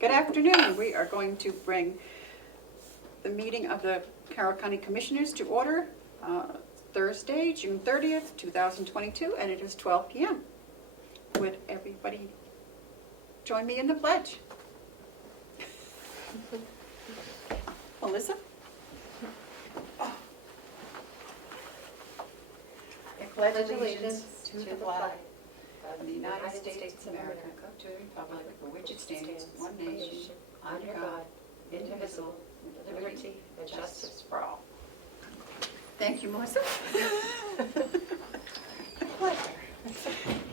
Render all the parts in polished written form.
Good afternoon. We are going to bring the meeting of the Carroll County Commissioners to order Thursday, June 30th, 2022, and it is 12 p.m. Would everybody join me in the pledge? Melissa? I pledge allegiance to the flag of the United States of America, to the republic for which it stands, one nation, under God, indivisible, with liberty and justice for all. Thank you, Melissa.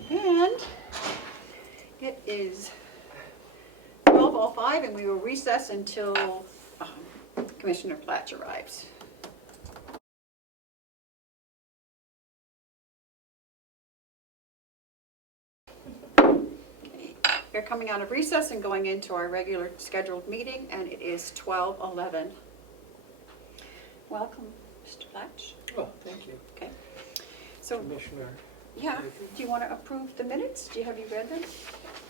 And it is 12:05, and we will recess until Commissioner Platch arrives. We're coming out of recess and going into our regular scheduled meeting, and it is 12:11. Welcome, Mr. Platch. Oh, thank you. Okay. So, Commissioner. yeah, do you want to approve the minutes? Have you read them?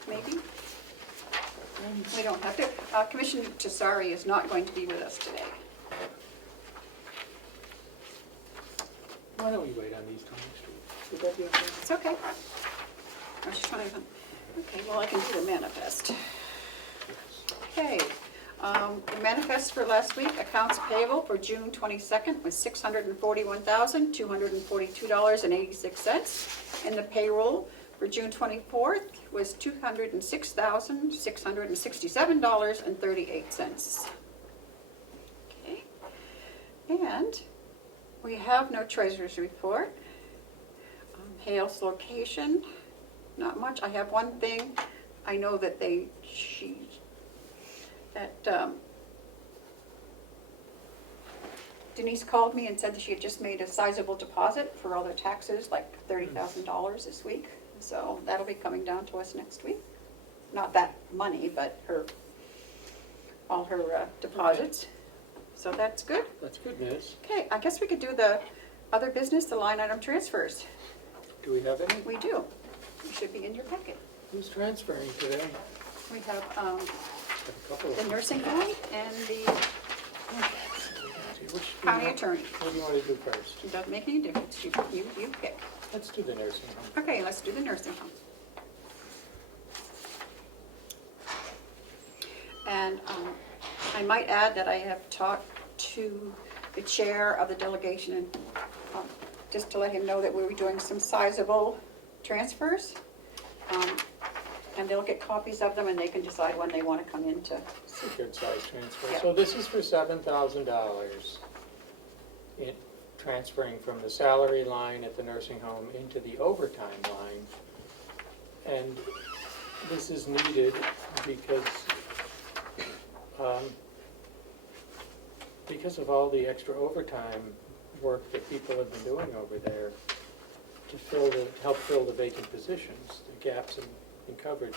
Maybe? We don't have to. Commissioner Tessari is not going to be with us today. Why don't we wait on these comments? Would that be okay? It's okay. I was just trying to... Okay, well, I can do the manifest. Okay, the manifest for last week, accounts payable for June 22nd was $641,242.86, and the payroll for June 24th was $206,667.38. Okay, and we have no treasurer's report. Hale's location. Not much. I have one thing. I know that Denise called me and said that she had just made a sizable deposit for all their taxes, like $30,000 this week. So that'll be coming down to us next week. Not that money, but all her deposits. Okay. So that's good. That's good news. Okay, I guess we could do the other business, the line item transfers. Do we have any? We do. It should be in your packet. Who's transferring today? We have A couple of the them. nursing home and the Which county attorney. What do you want to do first? It doesn't make any difference. You pick. Let's do the nursing home. Okay, let's do the nursing home. And I might add that I have talked to the chair of the delegation and just to let him know that we were doing some sizable transfers. And they'll get copies of them and they can decide when they want to come in to. It's a good size transfer. Yeah. So this is for $7,000 in transferring from the salary line at the nursing home into the overtime line. And this is needed because of all the extra overtime work that people have been doing over there to help fill the vacant positions, the gaps in coverage.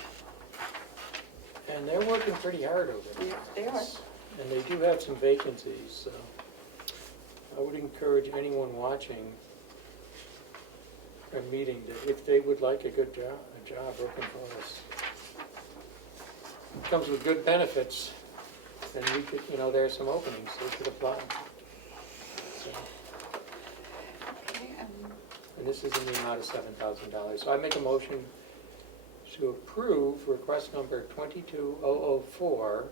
And they're working pretty hard over there. Yeah, they are. And they do have some vacancies, so I would encourage anyone watching a meeting that if they would like a job working for us. It comes with good benefits, and we could, there are some openings, so we could apply. So, Okay, and this is in the amount of $7,000. So I make a motion to approve request number 22004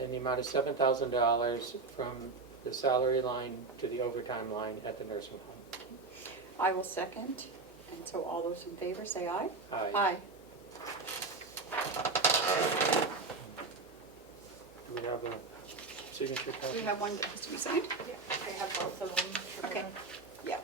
in the amount of $7,000 from the salary line to the overtime line at the nursing home. I will second. And so all those in favor say aye. Aye. Aye. Do we have a signature Do copy? we have one that has to be signed? Yeah, I have both of them. Okay. Yeah.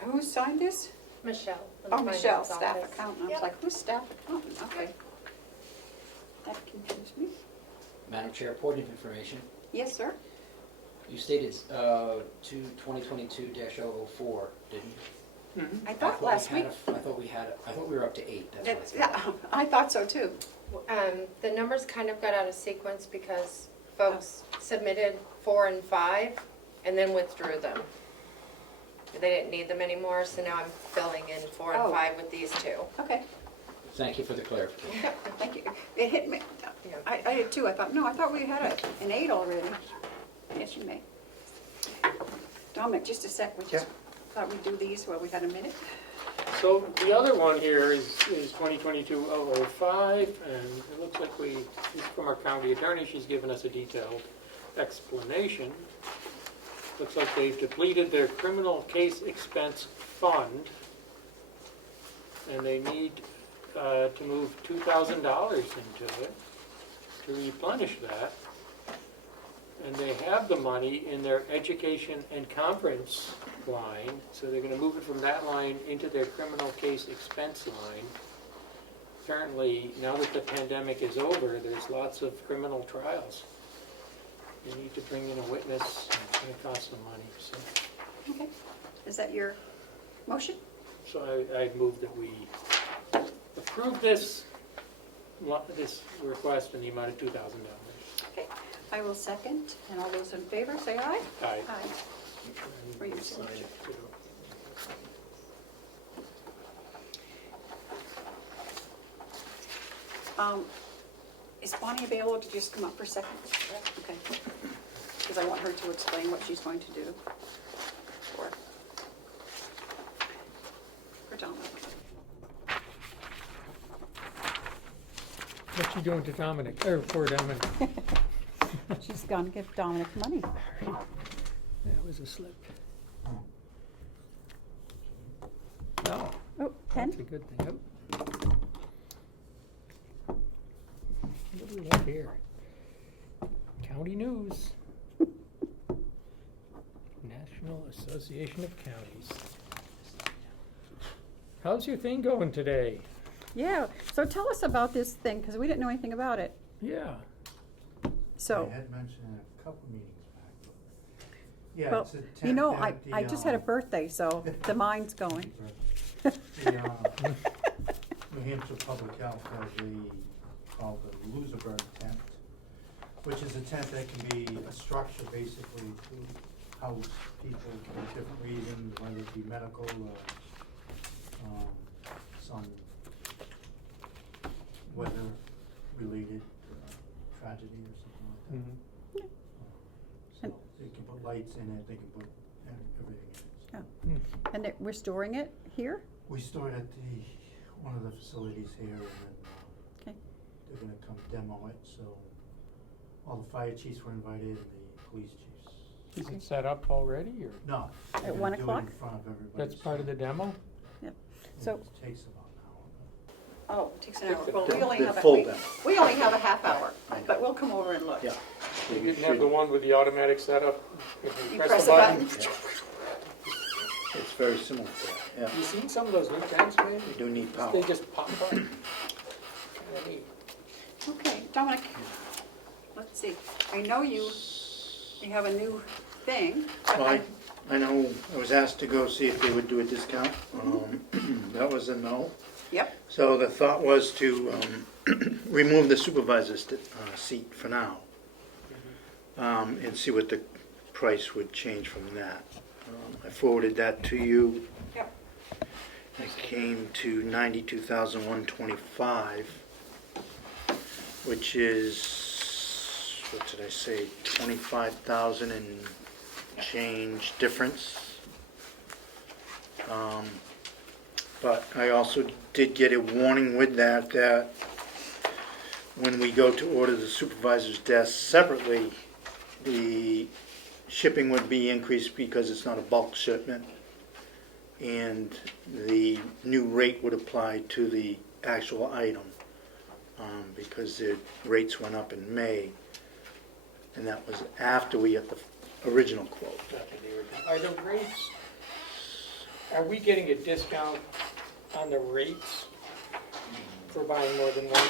Who signed this? Michelle. in Oh, the Michelle, finance staff office. accountant. I was Yep. like, who's staff accountant? Okay. That confused me. Madam Chair, point of information. Yes, sir. You stated 2022-004, didn't you? I thought last week. I thought we were up to 8, that's what I Yeah, thought. I thought so too. The numbers kind of got out of sequence because folks submitted 4 and 5 and then withdrew them. They didn't need them anymore, so now I'm filling in 4 and Oh. 5 with these two. Okay, Thank you for the clarification. thank you. It hit me. Yeah. I did too. I thought we had an 8 already. Yes, you may. Dominic, just a sec. We just thought we'd do these while we had a minute. So the other one here is 2022-005, and it looks like this is from our county attorney. She's given us a detailed explanation. Looks like they've depleted their criminal case expense fund, and they need to move $2,000 into it to replenish that. And they have the money in their education and conference line, so they're gonna move it from that line into their criminal case expense line. Apparently, now that the pandemic is over, there's lots of criminal trials. They need to bring in a witness, and it's gonna cost them money, so. Okay. Is that your motion? So I move that we approve this request in the amount of $2,000. Okay. I will second. And all those in favor, say aye. Aye. Aye. For your Sign signature. it, too. Is Bonnie available to just come up for a second? Okay. Because I want her to explain what she's going to do for Dominic. What you doing to Dominic, or for Dominic? She's gonna give Dominic money. That was a slip. No, Oh, pen? that's a good thing. Oh. What do we have here? County News. National Association of Counties. How's your thing going today? Yeah, so tell us about this thing, because we didn't know anything about it. Yeah. So, I had mentioned it a couple meetings back. But yeah, well, it's a you know, tent at the, I just had a birthday, so the mind's going. The New Hampshire Public Health has called the Loserberg tent, which is a tent that can be a structure basically to house people for different reasons, whether it be medical or some weather-related tragedy or something like that. Mhm. So they can put lights in it, they can put everything in it. So And we're storing it here? we store it at one of the facilities here, and then Okay. they're gonna come demo it, so all the fire chiefs were invited and the police chiefs. Is Okay. it set up already, or No. At they're gonna 1 do it o'clock? in front of everybody. that's part of the demo? Yep. It So, takes about an hour. oh, it takes an hour. The- Well, the- we only the have full a, demo. we only have a half hour, I know. but we'll come over and look. Yeah. You didn't have the one with the automatic setup? If You press a button. It's very similar to that, yeah. You seen some of those new tanks, man? You do need power. They just pop up. Kinda neat. Okay, Dominic, let's see. I know you have a new thing. but Well, I know, I was asked to go see if they would do a discount. That was a no. Yep, So the thought was to remove the supervisor's seat for now, and see what the price would change from that. I forwarded that to you. yep. It came to $92,125, which is, what did I say, 25,000 and change difference. But I also did get a warning with that when we go to order the supervisor's desk separately, the shipping would be increased because it's not a bulk shipment, and the new rate would apply to the actual item, because the rates went up in May, and that was after we got the original quote. Are the rates, are we getting a discount on the rates for buying more than one?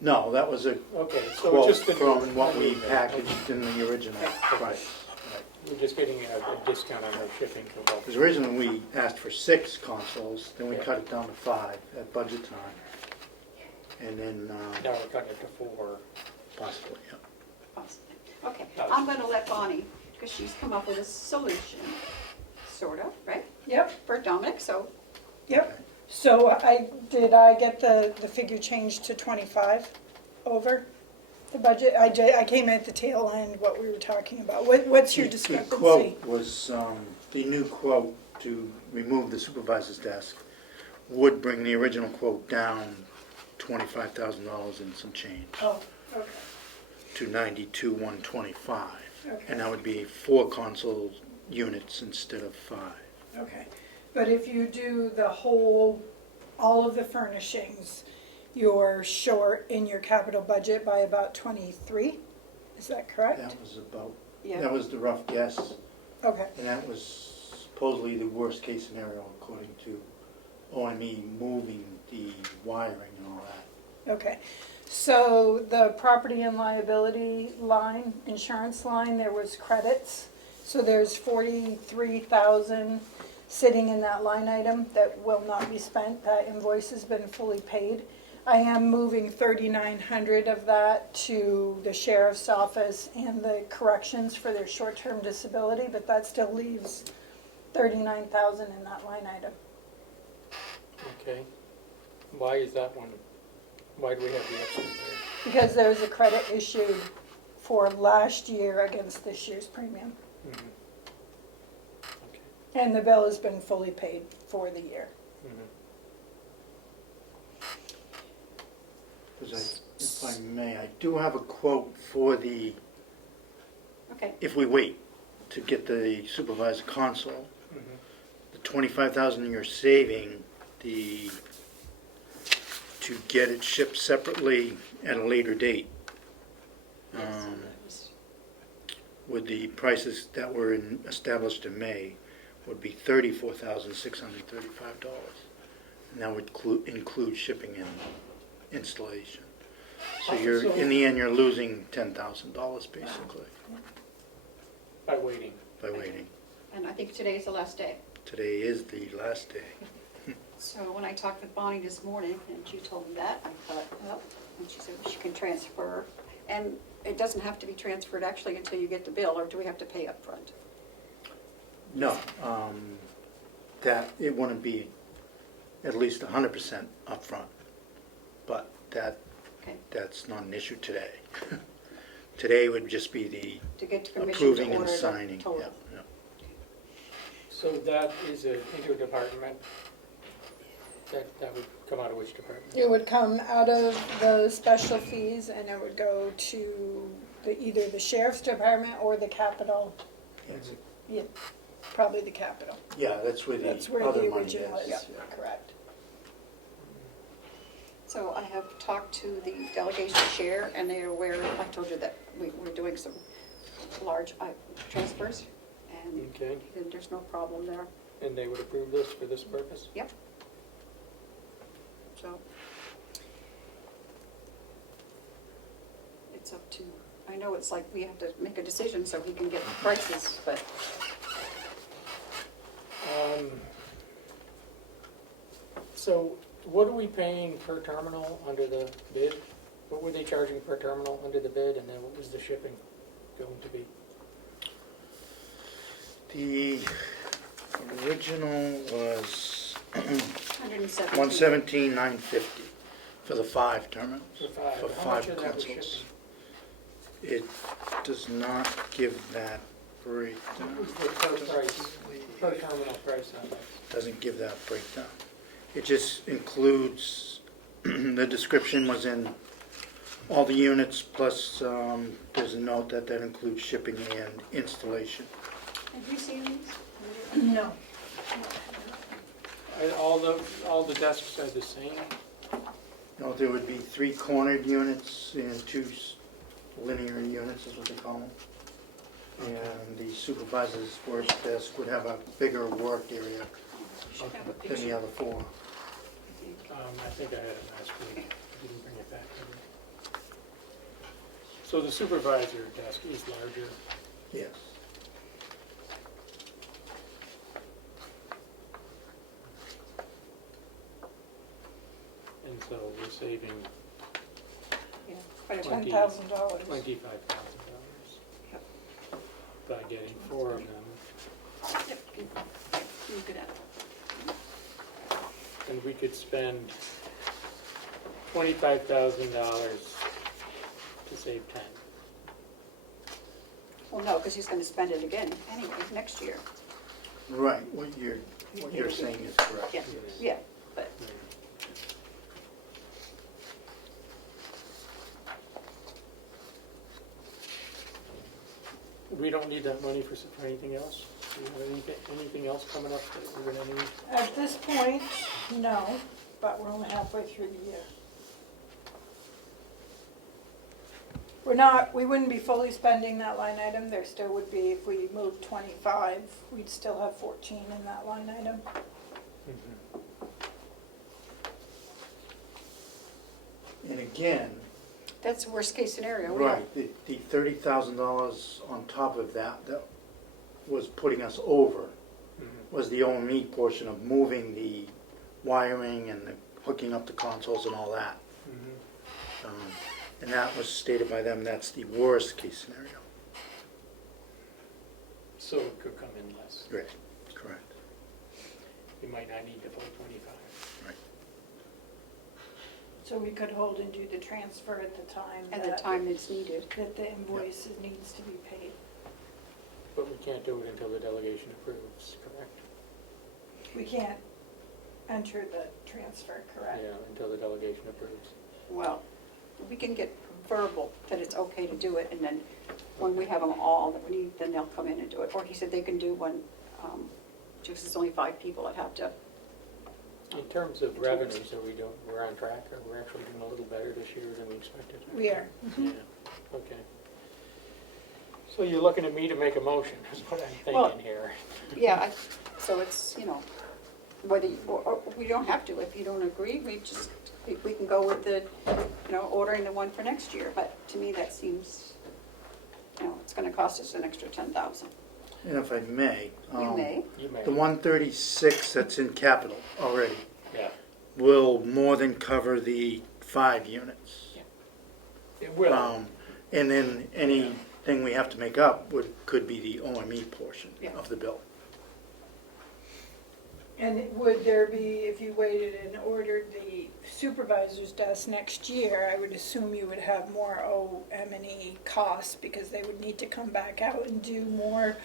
No, that was a Okay, so quote just the. from what we packaged in the original price. we're just getting a discount on our shipping for bulk. Because originally we asked for 6 consoles, then we Yeah. cut it down to 5 at budget time. And then, Now we're cutting it to 4. possibly, yeah. Possibly. Okay, I'm gonna let Bonnie, because she's come up with a solution, sort of, right? Yep, For Dominic, so, yep. So did I get the figure changed to 25 over the budget? I came at the tail end, what we were talking about. What's your The discrepancy? quote was, the new quote to remove the supervisor's desk would bring the original quote down $25,000 and some change Oh, okay, to 92,125. okay. And that would be 4 console units instead of 5. Okay, but if you do the whole, all of the furnishings, you're short in your capital budget by about 23, is that correct? That was about, yeah. that was the rough guess, Okay, and that was supposedly the worst case scenario according to OME moving the wiring and all that. okay. So the property and liability line, insurance line, there was credits. So there's 43,000 sitting in that line item that will not be spent. That invoice has been fully paid. I am moving 3,900 of that to the sheriff's office and the corrections for their short-term disability, but that still leaves 39,000 in that line item. Okay. Why is that one? Why do we have the extra there? Because there's a credit issued for last year against this year's premium. Mhm. Okay. And the bill has been fully paid for the year. Mhm. Because if I may, I do have a quote for the, Okay, if we wait to get the supervisor console, Mhm. the 25,000 you're saving, to get it shipped separately at a later date, with the prices that were established in May, would be $34,635. And that would include shipping and installation. So in the end, you're losing $10,000 basically By waiting. by waiting. and I think today's the last day. Today is the last day. So when I talked with Bonnie this morning, and she told me that, I thought, oh, and she said she can transfer. And it doesn't have to be transferred actually until you get the bill, or do we have to pay up front? No, that, it wouldn't be at least 100% upfront, but Okay, that's not an issue today. Today would just be the to get permission to approving and order the signing. total. Yeah, yeah. So that is an interdepartment, that would come out of which department? It would come out of the special fees and it would go to either the sheriff's department or the capital. Yeah, probably the capital. Yeah, that's where That's the where other the money original is. is, correct. So I have talked to the delegation chair, and they are aware, I told you that we're doing some large transfers, and Okay, there's no problem there. and they would approve this for this purpose? Yep. So it's up to, I know it's like we have to make a decision so he can get prices, but So what are we paying per terminal under the bid? What were they charging per terminal under the bid, and then what was the shipping going to be? The original was 117. 117,950 for the 5 terminals. For 5, For how much 5 of that was consoles. shipping? It does not give that breakdown. What was the per price, per terminal price on that? Doesn't give that breakdown. It just includes, the description was in all the units, plus there's a note that includes shipping and installation. Have you seen these? No. All the desks are the same? No, there would be 3 cornered units and 2 linear units, is what they call them. And the supervisor's work desk would have a bigger work area You should have a than the picture. other 4. I think I had it last week, didn't bring it back. did I? So the supervisor desk is larger, Yes. so we're saving Yeah, quite a bit. $10,000. $25,000 Yep. by getting 4 of them. Yep, you could add. And we could spend $25,000 to save 10. Well, no, because he's gonna spend it again anyway, next year. Right, what you're saying is correct. Yeah, yes. yeah, but, We don't need that money for anything else? Do you have anything else coming up that we're gonna need? At this point, no, but we're only halfway through the year. We wouldn't be fully spending that line item. There still would be, if we moved 25, we'd still have 14 in that line item. And again, that's worst case scenario, yeah. right, the $30,000 on top of that, that was putting us over, was the OME portion of moving the wiring and the hooking up the consoles and all that. And that was stated by them, that's the worst case scenario. So it could come in less. Right, correct. You might not need the full 25. Right. So we could hold and do the transfer at the time At the that time it's needed. the invoice needs to be paid. But we can't do it until the delegation approves, correct? We can't enter the transfer, correct? Yeah, until the delegation approves. Well, we can get verbal that it's okay to do it, and then when we have them all that we need, then they'll come in and do it. Or he said they can do one, just it's only 5 people that have to. In terms of revenues, we're on track, or we're actually doing a little better this year than we expected? We are. Yeah, okay. So you're looking at me to make a motion, is what I'm Well- thinking here. Yeah, so it's, whether, or we don't have to, if you don't agree, we can go with the, ordering the one for next year, but to me, that seems, it's gonna cost us an extra 10,000. And if I may. You may, You may. The 136 that's in capital already Yeah, will more than cover the 5 units. it will. And then anything we have to make up could be the OME portion Yeah. of the bill. And would there be, if you waited and ordered the supervisor's desk next year, I would assume you would have more OM&E costs because they would need to come back out and do more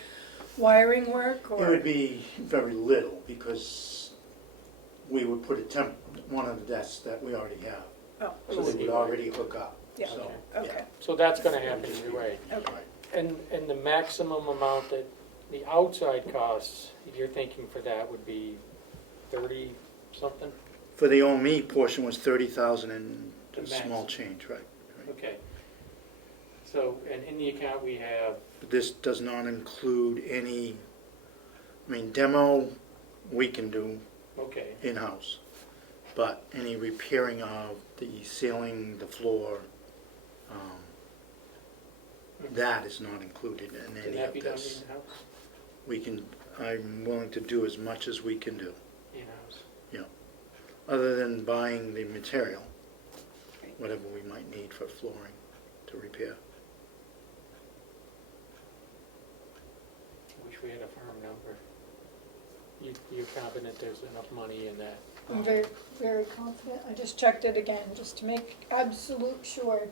wiring work, or? It would be very little because we would put one of the desks that we already have. Oh, So they would already hook up. Yeah. So, okay, So that's gonna happen either way. okay. And the maximum amount that, the outside costs, you're thinking for that would be 30-something? For the OME portion was 30,000 and The small max. change, right? Okay. So, and in the account we have, But this does not include demo we can do okay, in-house, but any repairing of the ceiling, the floor, that is not included in can any that of be done this. in-house? I'm willing to do as much as we can do, In-house. other than buying the material, Right. whatever we might need for flooring to repair. Wish we had a firm number. You're confident there's enough money in that? I'm very, very confident. I just checked it again, just to make absolute sure.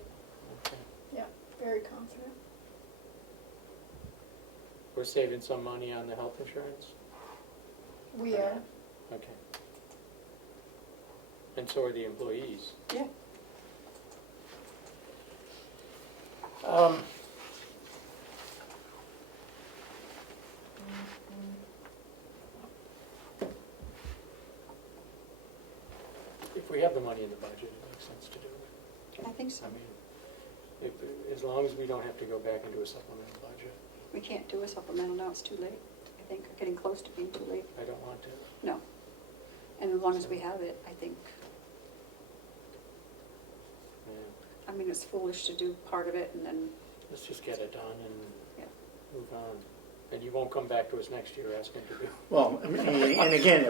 Okay. Yeah, very confident. We're saving some money on the health insurance? We are. Okay. And so are the employees. yeah. If we have the money in the budget, it makes sense to do it. I think so. I mean, as long as we don't have to go back into a supplemental budget, We can't do a supplemental now, it's too late. I think we're getting close to being too late. I don't want to. No. And as long as we have it, I think, Yeah. it's foolish to do part of it and then, Let's just get it done Yeah. and move on. And you won't come back to us next year asking to do. Well, and again,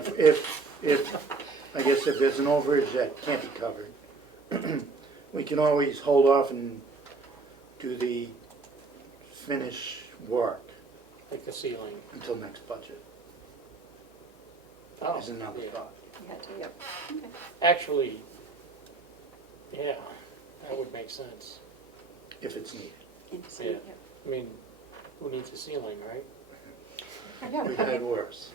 I guess if there's an overage that can't be covered, we can always hold off and do the finish work Like the ceiling. until next budget, Oh, is another yeah. thought. You had to, yep. Okay. Actually, yeah, that would make sense. If it's needed. Interesting, Yeah. yep. I mean, who needs a ceiling, right? We've had worse.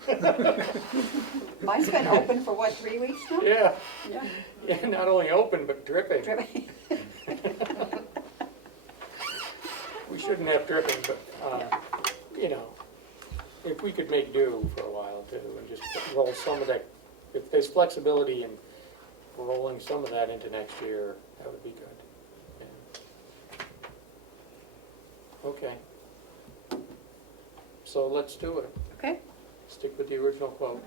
Mine's been open for what, 3 weeks now? Yeah, Yeah. yeah, not only open, but dripping. Dripping. We shouldn't have dripping, but, you know, if we could make do for a while too, and just roll some of that, if there's flexibility in rolling some of that into next year, that would be good. Yeah. Okay. So let's do it. Okay, Stick with the original quote.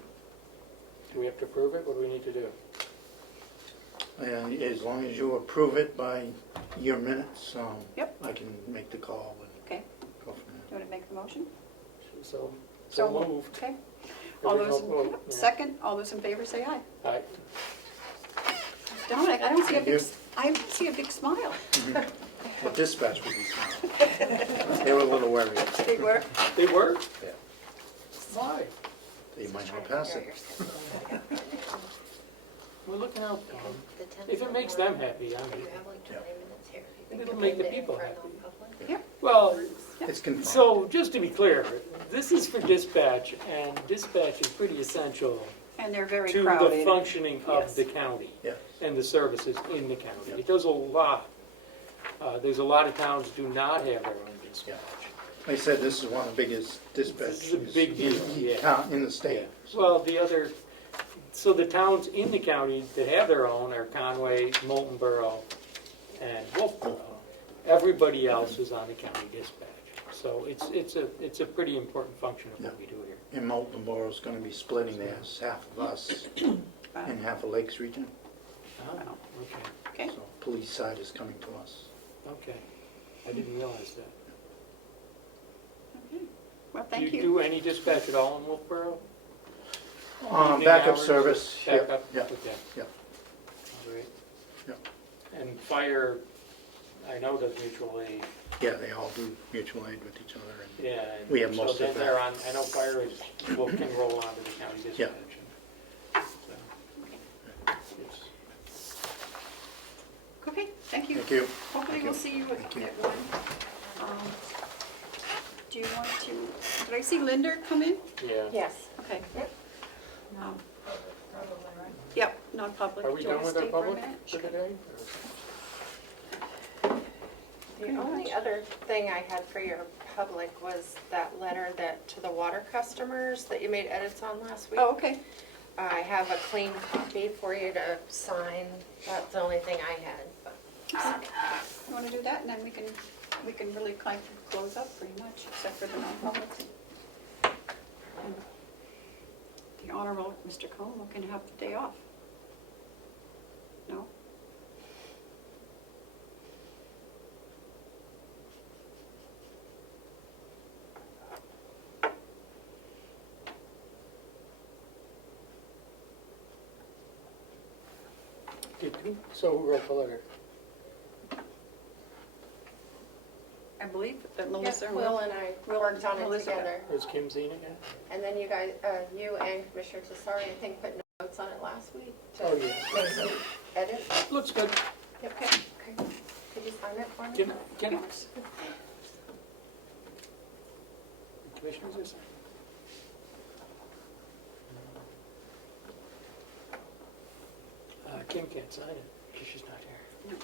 Do we have to approve it? What do we need to do? And as long as you approve it by your minutes, Yep. I can make the call and okay. go from Do you want to make the motion? So moved. Okay. All those, Original quote, yep. yeah. Second, all those in favor say aye. Aye. Dominic, I don't see a Thank big, you. I don't see a big smile. there. The dispatch would be smart. They were a little worried. Big word. They were? Yeah. Why? They might not pass it. We're looking out for them. The 10th If it makes them happy, I'm You happy. have like 20 minutes here. You It'll can make the end it people for happy. non-public. Well, It's confirmed. so just to be clear, this is for dispatch, and dispatch is pretty essential And they're very to crowded. the functioning Yes. of the county Yes. and the services in the county. Yep. It does a lot. There's a lot of towns do not have their own dispatch. Like I said, this is one of the biggest dispatches. This is a big deal, yeah. In the state. Well, the other, so the towns in the county that have their own are Conway, Moulton Borough, and Wolfboro. Everybody else is on the county dispatch. So it's a pretty important function of what we do here. And Moulton Borough's gonna be splitting theirs, half of us and half of Lakes Region. Oh, okay, Okay, So police side is coming to us. okay. I didn't realize that. okay. Well, Do thank you you. do any dispatch at all in Wolfboro? Evening Backup hours? service. Yep, Backup? yep, Okay. yep. All right. Yep. And fire, I know does mutual aid. Yeah, they all do mutual aid with each other. And Yeah. and We have so most of then they're that. on, I know fire is, can roll on to the county dispatch. Yeah. and so it's- Okay, thank you. Thank you. Hopefully Thank we'll you. see you at Thank you. 1. Do you want to, did I see Linda come in? Yeah. Yes. Okay. Yep. Um, Yep, non-public. Are we Do you done wanna with our stay for a public minute? for today? The Pretty only much. other thing I had for your public was that letter that, to the water customers that you made edits on last week. Oh, okay. I have a clean copy for you to sign. That's the only thing I had, but. You want to do that, and then we can really kind of close up pretty much, except for the non-publics. And the Honorable Mr. Comeau can have the day off. No? So who wrote the letter? I believe that Melissa. Yep, Will and I Will worked on it Elizabeth. together. Was Kim Zena again? And then you guys, you and Commissioner Tesari, I think, put notes on it last week to Oh, yeah. make some edits. Looks good. Yep, okay. Could you sign it for me? Can Commissioners are signing? Kim can't sign it because she's not here.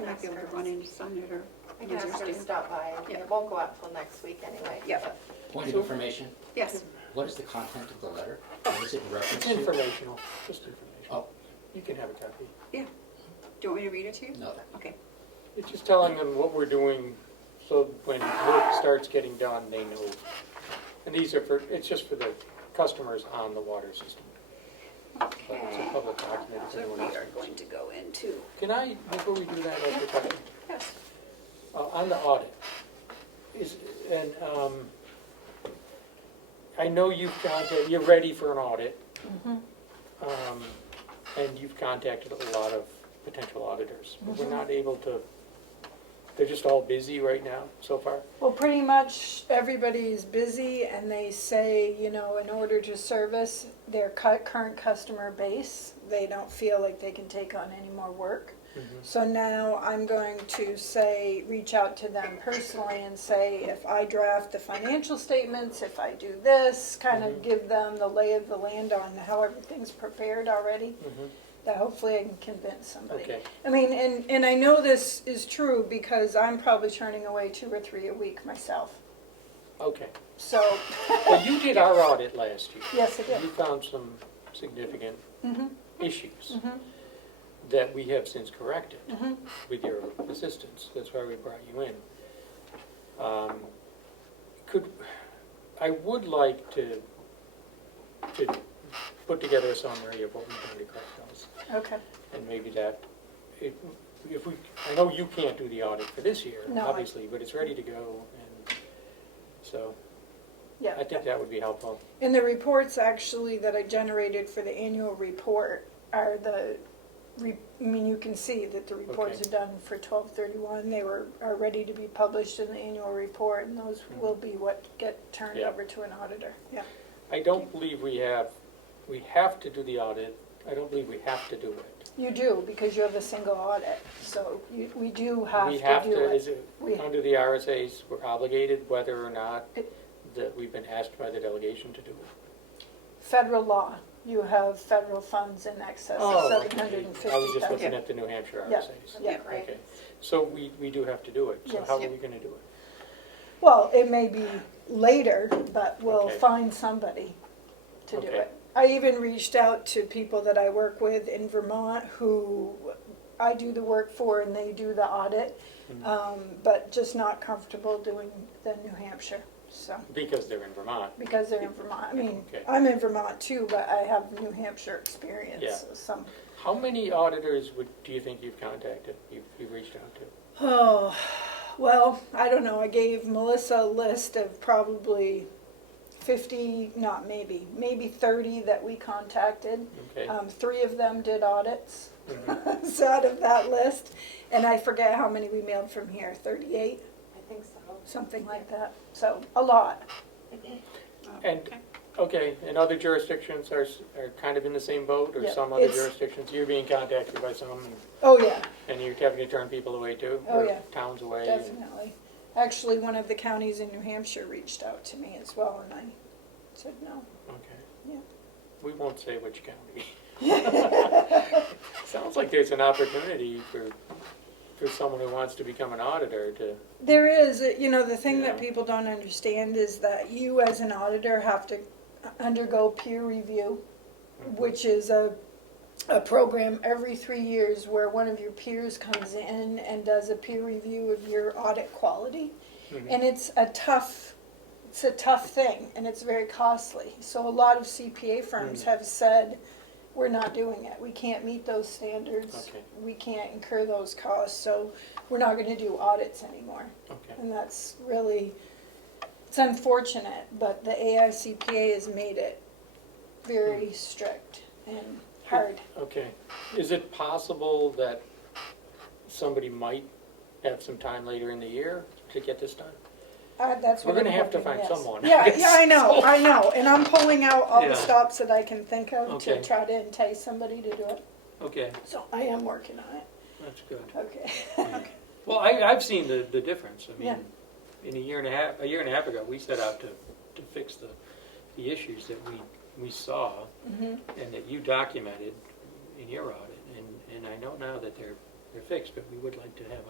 You might be able to run in and sign it, or. I can ask her to Understand. stop by. Yeah. It won't go out till next week anyway. Yep. Point of information, Yes. what is the content of the letter? What is it in reference It's to? informational, just information. Oh, You can have a copy. Yeah. Do you want me to read it to you? no, Okay. It's just telling them what we're doing, so when work starts getting done, they know. And these are for, it's just for the customers on the water system. But it's a Okay. public document if So anyone we else are wants going to go into, Can I, before we do that, ask a question? yes. On the audit, I know you're ready for an audit, Mhm. and you've contacted a lot of potential auditors, but we're Mhm. not able to, they're just all busy right now so far? Well, pretty much everybody is busy and they say, you know, in order to service their current customer base, they don't feel like they can take on any more work. Mhm. So now I'm going to say, reach out to them personally and say, if I draft the financial statements, if I do this, kind of Mhm. give them the lay of the land on how everything's prepared already, Mhm. that hopefully I can convince somebody. Okay, I mean, and I know this is true because I'm probably turning away 2 or 3 a week myself. okay. So, Well, you did our audit last year. yes, it did. You found some significant Mm-hmm, issues mm-hmm, that we have since corrected mm-hmm. with your assistance. That's why we brought you in. I would like to put together a summary of what we've done to correct those. Okay. And maybe that, if we, I know you can't do the audit for this year, No, obviously, but it's ready to go, and so Yeah. I think that would be helpful. And the reports actually that I generated for the annual report are I mean, you can see that the reports Okay. are done for 12/31. They are ready to be published in the annual report, and those will be what get turned Yeah. over to an auditor. Yeah. I don't believe we have to do the audit. I don't believe we have to do it. You do, because you have a single audit, so we do have We to have do to, it. is it, We- under the RSAs, we're obligated whether or not It- that we've been asked by the delegation to do it. Federal law, you have federal funds in excess of Oh, okay. $750,000. I was just looking at the New Hampshire Yeah. RSAs. Yeah. Okay, so we do have to do it, so Yes. how are we gonna do it? Well, it may be later, but we'll Okay. find somebody to do Okay. it. I even reached out to people that I work with in Vermont who I do the work for and they do the audit, but just not comfortable doing the New Hampshire, so, Because they're in Vermont. because they're in Vermont. I mean, Okay. I'm in Vermont too, but I have New Hampshire experience, Yeah. so some. How many auditors do you think you've contacted, you've reached out to? Oh, well, I don't know. I gave Melissa a list of probably 50, not maybe 30 that we contacted. Okay. 3 of them did audits. Mhm. So out of that list, and I forget how many we mailed from here, 38, I think so. something like that. So a lot. And, okay, and other jurisdictions are kind of in the same boat, or Yeah, some other it's- jurisdictions? You're being contacted by some, Oh yeah, and you're having to turn people away too? Oh, or yeah. Towns away? definitely. Actually, one of the counties in New Hampshire reached out to me as well, and I said no. Okay. Yeah. We won't say which county. Sounds like there's an opportunity for someone who wants to become an auditor to, There is, the thing that Yeah. people don't understand is that you as an auditor have to undergo peer review, which is a program every 3 years where one of your peers comes in and does a peer review of your audit quality. Mhm. And it's a tough thing and it's very costly. So a lot of CPA firms Mm. have said, we're not doing it. We can't meet those standards. Okay. We can't incur those costs, so we're not going to do audits anymore. okay. And that's really, it's unfortunate, but the AICPA has made it very strict and hard. Okay. Is it possible that somebody might have some time later in the year to get this done? That's what We're I'm gonna have to hoping, find yes. someone, Yeah, I yeah, I know, guess. I know, and I'm pulling out all Yeah. the stops that I can think of Okay. to try to entice somebody to do it. Okay, So I am working on it. that's good. Okay. Yeah. Well, I've seen the difference. I Yeah. mean, in a year and a half ago, we set out to fix the issues that we saw Mhm. and that you documented in your audit. And I know now that they're fixed, but we would like to have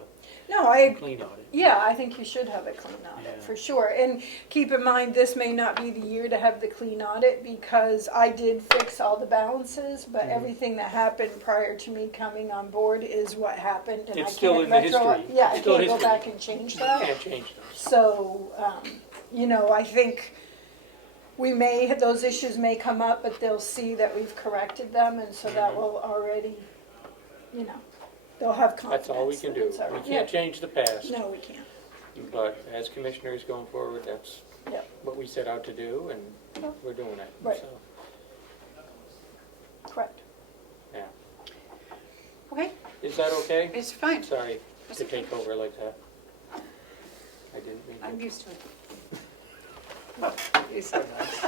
No, a clean audit. yeah, I think you should have a clean audit, Yeah. for sure. And keep in mind, this may not be the year to have the clean audit because I did fix all the balances, but Mhm. everything that happened prior to me coming on board is what happened. And It's I still can't in the history. Yeah, It's I still can't go history. back and change You that. can't change those. So, I think those issues may come up, but they'll see that we've corrected them, and so that Mhm. will already, they'll have confidence. That's all we can that do. it's all We right. can't change the past. No, we can't. But as commissioners going forward, that's Yep. what we set out to do, and Yep. we're doing it, Right. so, Correct. yeah. Okay, Is that okay? it's fine. Sorry That's to okay. take over like that. I didn't mean I'm to. used to it. You're so nice.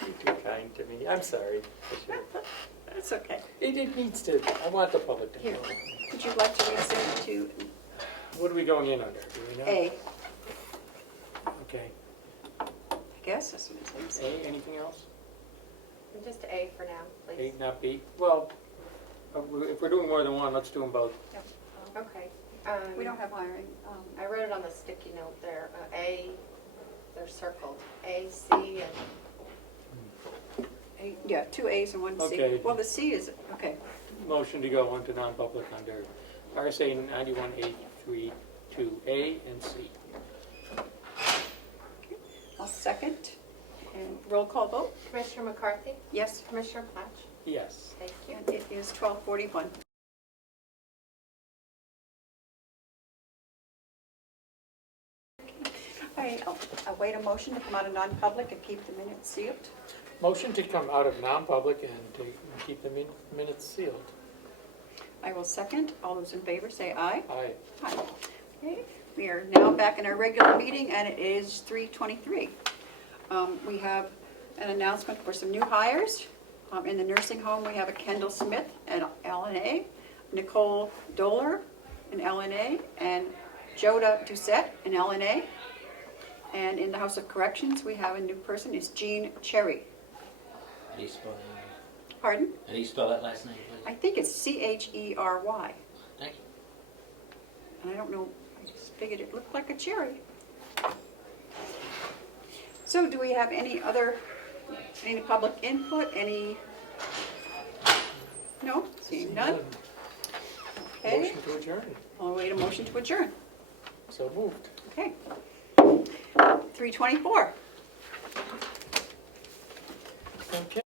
You're too kind to me. I'm sorry. I should've- It's okay. It needs to, I want the public to Here. know. Would you like to rescind to What are we going in under? Do we know? A, Okay. I guess, that's what it says. A, anything else? Just A for now, A, please. not B? Well, if we're doing more than one, let's do them both. Okay. We don't have hiring. I wrote it on the sticky note there, A, they're circled, A, C, and Yeah, 2 As and 1 C. Okay. Well, the C is, okay. Motion to go into non-public under RSA 91A3, 2A and C. I'll second. And roll call vote? Commissioner McCarthy, Yes, Commissioner Patch, Yes. thank you. and it is 12:41. All right, I'll await a motion to come out of non-public and keep the minutes sealed. Motion to come out of non-public and to keep the minutes sealed. I will second. All those in favor say aye. Aye. Aye. Okay, we are now back in our regular meeting, and it is 3:23. We have an announcement for some new hires. In the nursing home, we have a Kendall Smith at LNA, Nicole Doler in LNA, and Joda Doucette in LNA. And in the House of Corrections, we have a new person, is Jean Cherry. How do you spell that? Pardon? How do you spell that last name, please? I think it's Chery. Thank you. And I don't know, I just figured it looked like a cherry. So do we have any public input, No, seeing none? Okay, Motion to adjourn. I'll wait a motion to adjourn. So moved. Okay. 3:24. Okay.